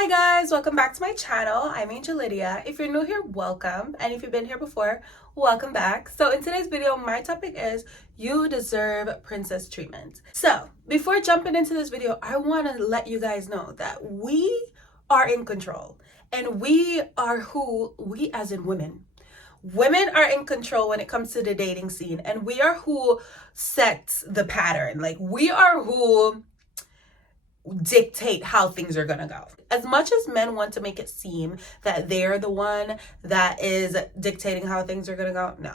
Hi guys, welcome back to my channel. I'm Angel Lydia. If you're new here, welcome. And if you've been here before, welcome back. So in today's video, my topic is you deserve princess treatment. So before jumping into this video, I want to let you guys know that we are in control and we are who we as in women. Women are in control when it comes to the dating scene, and we are who sets the pattern. Like, we are who dictate how things are gonna go. As much as men want to make it seem that they're the one that is dictating how things are gonna go, no.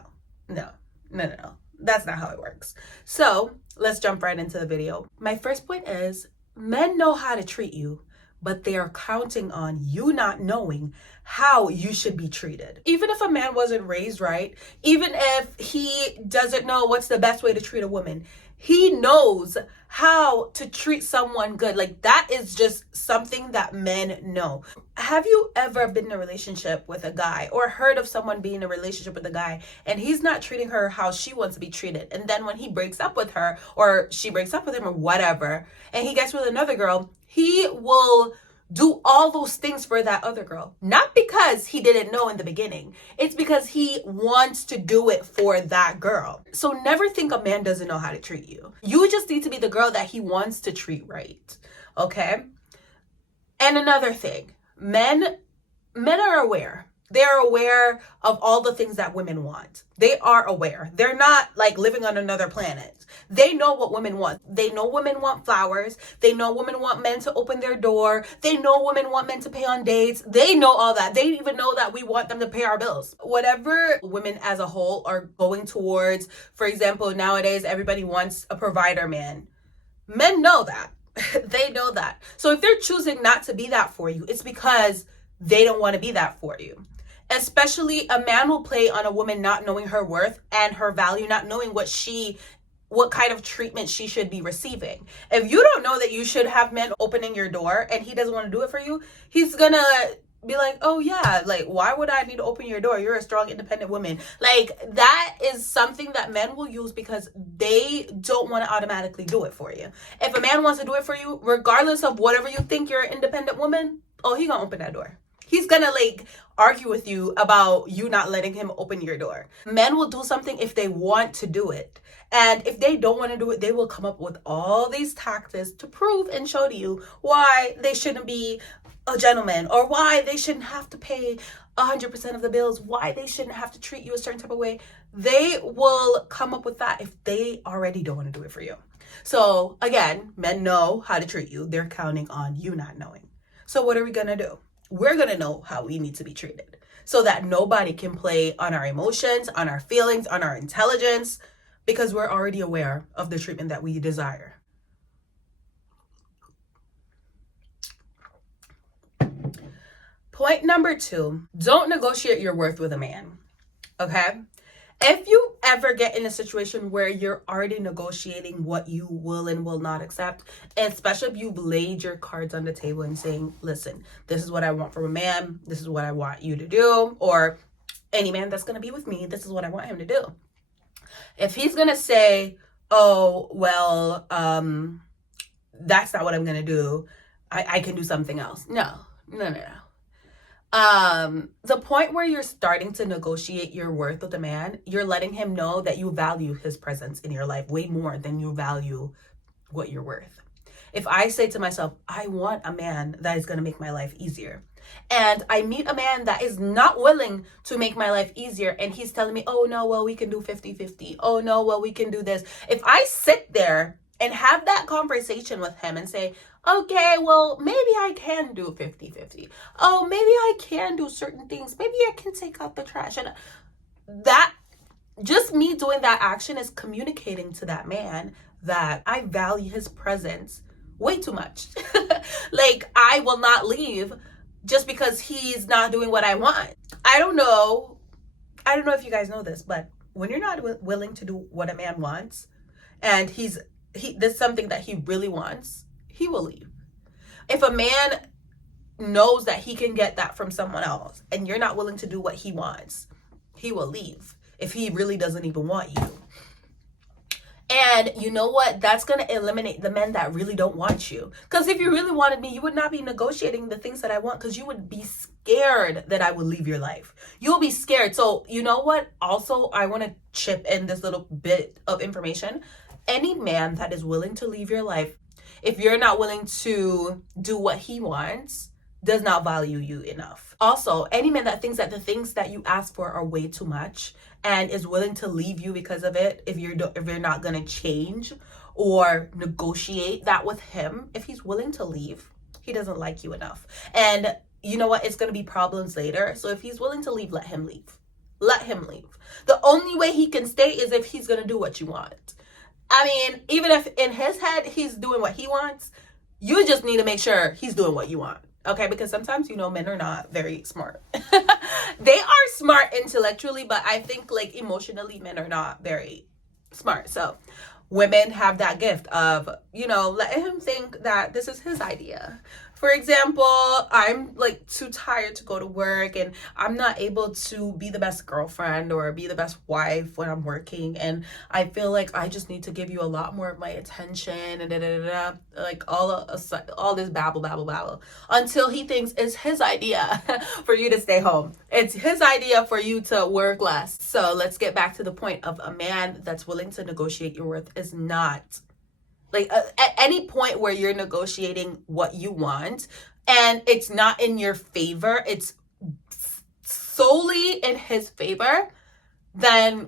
That's not how it works. So let's jump right into the video. My first point is men know how to treat you, but they are counting on you not knowing how you should be treated. Even if a man wasn't raised right, even if he doesn't know what's the best way to treat a woman, he knows how to treat someone good. Like, that is just something that men know. Have you ever been in a relationship with a guy or heard of someone being in a relationship with a guy and he's not treating her how she wants to be treated? And then when he breaks up with her or she breaks up with him or whatever, and he gets with another girl, he will do all those things for that other girl. Not because he didn't know in the beginning. It's because he wants to do it for that girl. So never think a man doesn't know how to treat you. You just need to be the girl that he wants to treat right. Okay? And another thing, men are aware. They're aware of all the things that women want. They are aware. They're not like living on another planet. They know what women want. They know women want flowers. They know women want men to open their door. They know women want men to pay on dates. They know all that. They even know that we want them to pay our bills. Whatever women as a whole are going towards, for example, nowadays everybody wants a provider man. Men know that. They know that. So if they're choosing not to be that for you, it's because they don't want to be that for you. Especially a man will play on a woman not knowing her worth and her value, not knowing what kind of treatment she should be receiving. If you don't know that you should have men opening your door and he doesn't want to do it for you, he's gonna be like, oh yeah, like, why would I need to open your door? You're a strong, independent woman. Like, that is something that men will use because they don't want to automatically do it for you. If a man wants to do it for you, regardless of whatever you think you're an independent woman, oh, he gonna open that door. He's gonna like argue with you about you not letting him open your door. Men will do something if they want to do it. And if they don't want to do it, they will come up with all these tactics to prove and show to you why they shouldn't be a gentleman, or why they shouldn't have to pay 100% of the bills, why they shouldn't have to treat you a certain type of way. They will come up with that if they already don't want to do it for you. So again, men know how to treat you. They're counting on you not knowing. So what are we gonna do? We're going to know how we need to be treated so that nobody can play on our emotions, on our feelings, on our intelligence, because we're already aware of the treatment that we desire. Point number 2, don't negotiate your worth with a man. Okay? If you ever get in a situation where you're already negotiating what you will and will not accept, and especially if you've laid your cards on the table and saying, listen, this is what I want from a man, this is what I want you to do, or any man that's going to be with me, this is what I want him to do. If he's going to say, oh, well, that's not what I'm going to do, I can do something else. No. The point where you're starting to negotiate your worth with a man, you're letting him know that you value his presence in your life way more than you value what you're worth. If I say to myself, I want a man that is going to make my life easier, and I meet a man that is not willing to make my life easier, and he's telling me, oh no, well, we can do 50-50. Oh no, well, we can do this. If I sit there and have that conversation with him and say, okay, well, maybe I can do 50-50. Oh, maybe I can do certain things. Maybe I can take out the trash. And that, just me doing that action is communicating to that man that I value his presence way too much. Like, I will not leave just because he's not doing what I want. I don't know if you guys know this, but when you're not willing to do what a man wants, and there's something that he really wants, he will leave. If a man knows that he can get that from someone else and you're not willing to do what he wants, he will leave if he really doesn't even want you. And you know what? That's going to eliminate the men that really don't want you. Because if you really wanted me, you would not be negotiating the things that I want, because you would be scared that I would leave your life. You'll be scared. So you know what? Also, I want to chip in this little bit of information. Any man that is willing to leave your life, if you're not willing to do what he wants, does not value you enough. Also, any man that thinks that the things that you ask for are way too much and is willing to leave you because of it, if you're not going to change or negotiate that with him, if he's willing to leave, he doesn't like you enough. And you know what? It's going to be problems later. So if he's willing to leave, let him leave. Let him leave. The only way he can stay is if he's going to do what you want. I mean, even if in his head he's doing what he wants, you just need to make sure he's doing what you want. Okay, because sometimes, you know, men are not very smart. They are smart intellectually, but I think like emotionally, men are not very smart. So women have that gift of, you know, letting him think that this is his idea. For example, I'm like too tired to go to work and I'm not able to be the best girlfriend or be the best wife when I'm working, and I feel like I just need to give you a lot more of my attention and like all this babble until he thinks it's his idea for you to stay home. It's his idea for you to work less. So let's get back to the point of a man that's willing to negotiate your worth is not like at any point where you're negotiating what you want and it's not in your favor, it's solely in his favor, then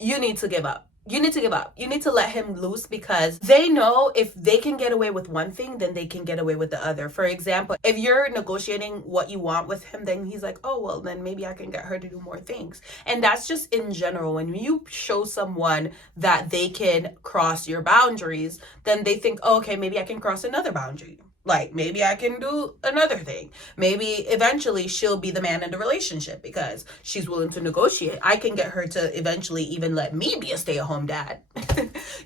you need to give up. You need to give up. You need to let him loose, because they know if they can get away with one thing, then they can get away with the other. For example, if you're negotiating what you want with him, then he's like, oh, well, then maybe I can get her to do more things. And that's just in general. When you show someone that they can cross your boundaries, then they think, oh, okay, maybe I can cross another boundary. Like, maybe I can do another thing. Maybe eventually she'll be the man in the relationship because she's willing to negotiate. I can get her to eventually even let me be a stay-at-home dad.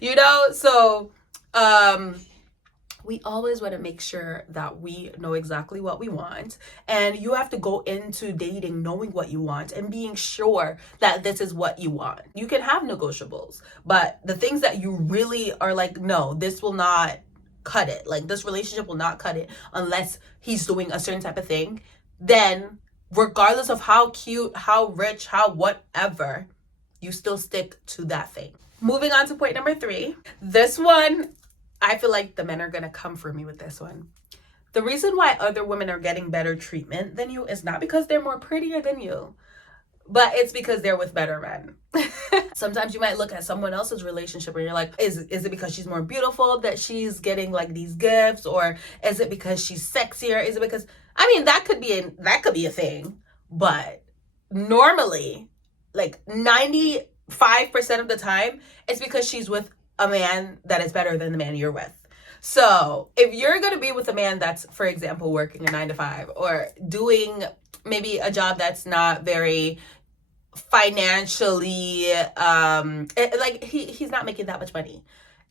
You know? So, we always want to make sure that we know exactly what we want. And you have to go into dating knowing what you want and being sure that this is what you want. You can have negotiables, but the things that you really are like, no, this will not cut it, like this relationship will not cut it unless he's doing a certain type of thing, then regardless of how cute, how rich, how whatever, you still stick to that thing. Moving on to point number 3. This one, I feel like the men are gonna come for me with this one. The reason why other women are getting better treatment than you is not because they're more prettier than you, but it's because they're with better men. Sometimes you might look at someone else's relationship and you're like, is it because she's more beautiful that she's getting like these gifts? Or is it because she's sexier? Is it because, I mean, that could be a thing. But normally, like 95% of the time, it's because she's with a man that is better than the man you're with. So if you're going to be with a man that's, for example, working a 9-to-5 or doing maybe a job that's not very financially like he's not making that much money,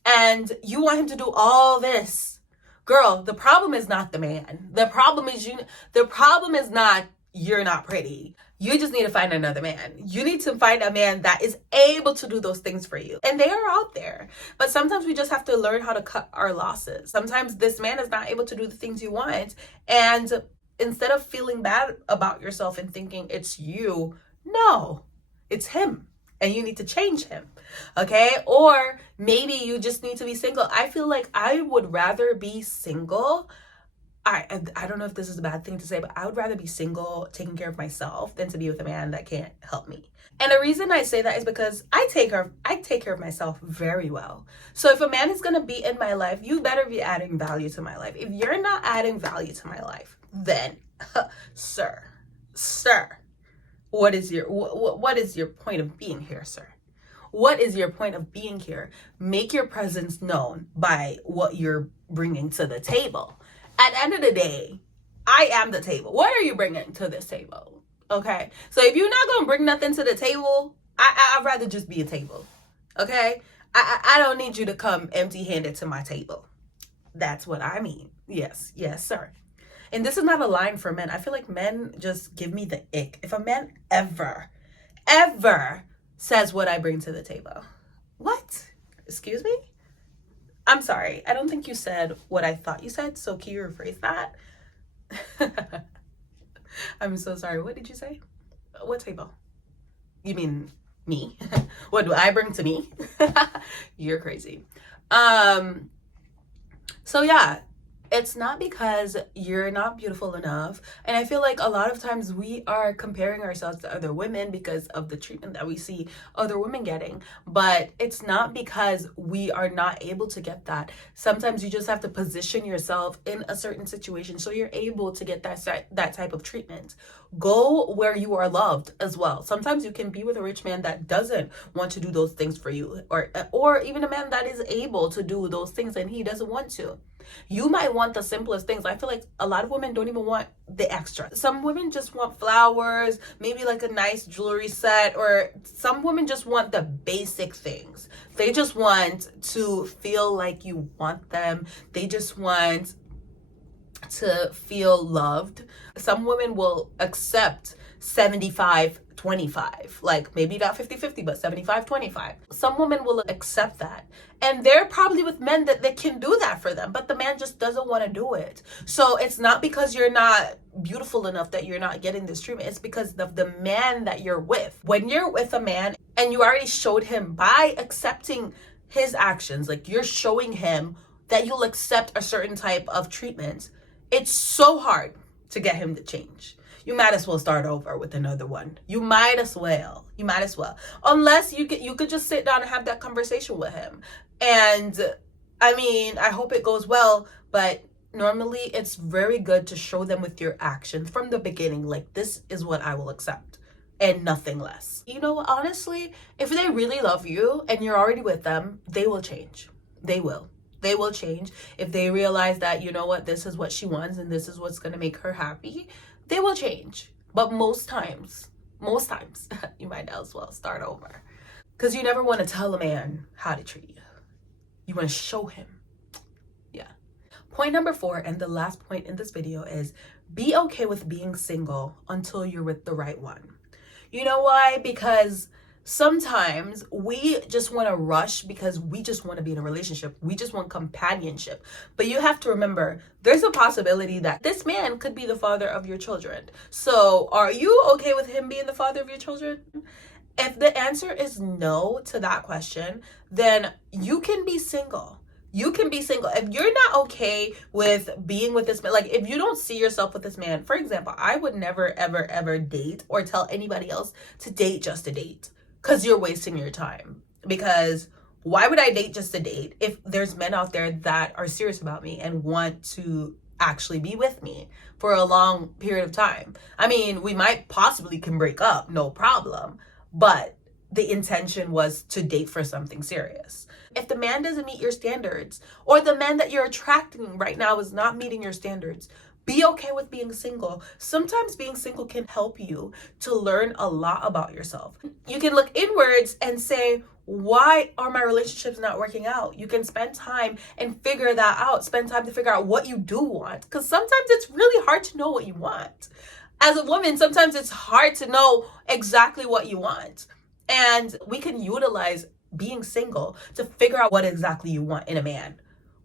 and you want him to do all this, girl, the problem is not the man. The problem is not you're not pretty. You just need to find another man. You need to find a man that is able to do those things for you. And they are out there. But sometimes we just have to learn how to cut our losses. Sometimes this man is not able to do the things you want, and instead of feeling bad about yourself and thinking it's you, no, it's him, and you need to change him, okay? Or maybe you just need to be single. I feel like I would rather be single. I don't know if this is a bad thing to say, but I would rather be single, taking care of myself, than to be with a man that can't help me. And the reason I say that is because I take care of myself very well. So if a man is going to be in my life, you better be adding value to my life. If you're not adding value to my life, then sir, what is your point of being here, sir? What is your point of being here? Make your presence known by what you're bringing to the table. At the end of the day, I am the table. What are you bringing to this table? Okay, so if you're not gonna bring nothing to the table, I'd rather just be a table. Okay, I don't need you to come empty-handed to my table. That's what I mean. Yes, sir. And this is not a line for men. I feel like men just give me the ick. If a man ever says what I bring to the table, what? Excuse me? I'm sorry. I don't think you said what I thought you said, so can you rephrase that? I'm so sorry. What did you say? What table? You mean me? What do I bring to me? You're crazy. So yeah, it's not because you're not beautiful enough. And I feel like a lot of times we are comparing ourselves to other women because of the treatment that we see other women getting. But it's not because we are not able to get that. Sometimes you just have to position yourself in a certain situation so you're able to get that type of treatment. Go where you are loved as well. Sometimes you can be with a rich man that doesn't want to do those things for you, or even a man that is able to do those things and he doesn't want to. You might want the simplest things. I feel like a lot of women don't even want the extra. Some women just want flowers, maybe like a nice jewelry set, or some women just want the basic things. They just want to feel like you want them. They just want to feel loved. Some women will accept 75-25, like maybe not 50-50, but 75-25. Some women will accept that, and they're probably with men that they can do that for them, but the man just doesn't want to do it. So it's not because you're not beautiful enough that you're not getting this treatment. It's because of the man that you're with. When you're with a man and you already showed him by accepting his actions, like you're showing him that you'll accept a certain type of treatment, it's so hard to get him to change. You might as well start over with another one. You might as well. Unless you could just sit down and have that conversation with him. And I mean, I hope it goes well, but normally it's very good to show them with your actions from the beginning, like, this is what I will accept and nothing less. You know, honestly, if they really love you and you're already with them, they will change. They will change. If they realize that, you know what, this is what she wants and this is what's going to make her happy, they will change. But most times, you might as well start over. Because you never want to tell a man how to treat you. You want to show him. Yeah. Point number 4, and the last point in this video, is be okay with being single until you're with the right one. You know why? Because sometimes we just want to rush because we just want to be in a relationship. We just want companionship. But you have to remember, there's a possibility that this man could be the father of your children. So are you okay with him being the father of your children? If the answer is no to that question, then you can be single. You can be single. If you're not okay with being with this man, like if you don't see yourself with this man, for example, I would never, ever, ever date or tell anybody else to date just to date. Because you're wasting your time. Because why would I date just to date if there's men out there that are serious about me and want to actually be with me for a long period of time? I mean, we might possibly can break up, no problem. But the intention was to date for something serious. If the man doesn't meet your standards, or the man that you're attracting right now is not meeting your standards, be okay with being single. Sometimes being single can help you to learn a lot about yourself. You can look inwards and say, why are my relationships not working out? You can spend time and figure that out. Spend time to figure out what you do want. Because sometimes it's really hard to know what you want. As a woman, sometimes it's hard to know exactly what you want. And we can utilize being single to figure out what exactly you want in a man.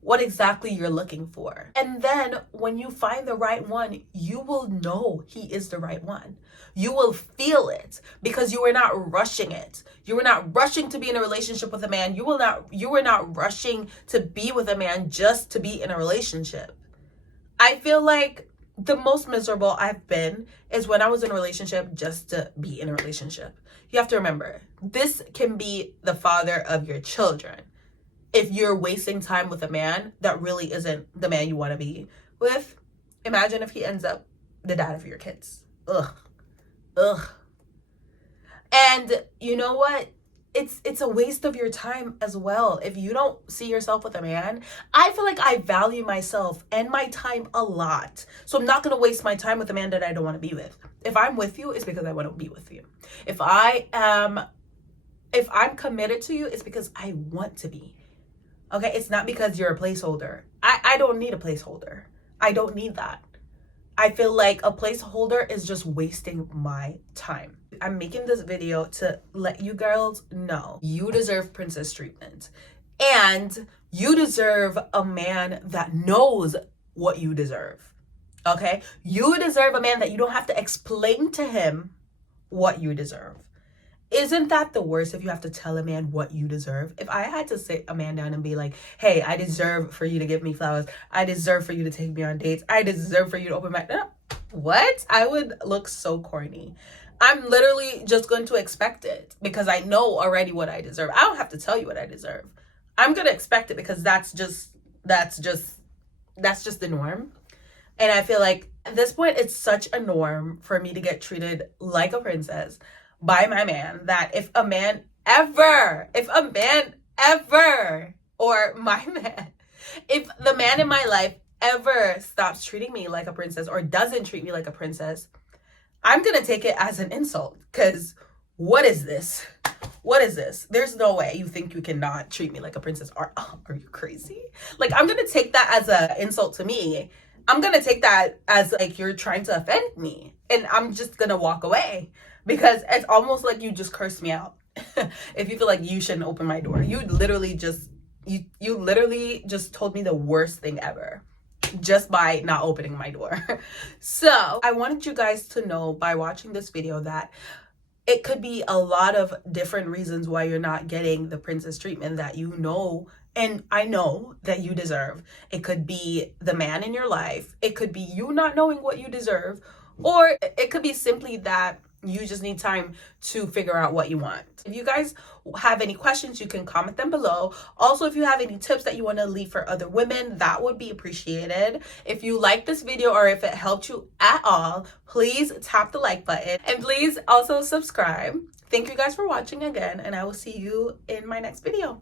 What exactly you're looking for. And then when you find the right one, you will know he is the right one. You will feel it because you were not rushing it. You were not rushing to be in a relationship with a man. You were not rushing to be with a man just to be in a relationship. I feel like the most miserable I've been is when I was in a relationship just to be in a relationship. You have to remember, this can be the father of your children. If you're wasting time with a man that really isn't the man you want to be with, imagine if he ends up the dad of your kids. Ugh. And you know what? It's a waste of your time as well. If you don't see yourself with a man, I feel like I value myself and my time a lot. So I'm not going to waste my time with a man that I don't want to be with. If I'm with you, it's because I want to be with you. If I'm committed to you, it's because I want to be. Okay, it's not because you're a placeholder. I don't need a placeholder. I don't need that. I feel like a placeholder is just wasting my time. I'm making this video to let you girls know you deserve princess treatment. And you deserve a man that knows what you deserve. Okay? You deserve a man that you don't have to explain to him what you deserve. Isn't that the worst if you have to tell a man what you deserve? If I had to sit a man down and be like, hey, I deserve for you to give me flowers. I deserve for you to take me on dates. I deserve for you to open my... What? I would look so corny. I'm literally just going to expect it because I know already what I deserve. I don't have to tell you what I deserve. I'm going to expect it because that's just the norm. And I feel like at this point, it's such a norm for me to get treated like a princess by my man that if a man ever, or my man, if the man in my life ever stops treating me like a princess or doesn't treat me like a princess, I'm gonna take it as an insult. Because what is this? What is this? There's no way you think you cannot treat me like a princess. Are you crazy? Like, I'm gonna take that as an insult to me. I'm gonna take that as like you're trying to offend me, and I'm just gonna walk away because it's almost like you just cursed me out. If you feel like you shouldn't open my door, you literally just told me the worst thing ever just by not opening my door. So I wanted you guys to know by watching this video that it could be a lot of different reasons why you're not getting the princess treatment that you know and I know that you deserve. It could be the man in your life. It could be you not knowing what you deserve. Or it could be simply that you just need time to figure out what you want. If you guys have any questions, you can comment them below. Also, if you have any tips that you want to leave for other women, that would be appreciated. If you like this video or if it helped you at all, please tap the like button and please also subscribe. Thank you guys for watching again, and I will see you in my next video.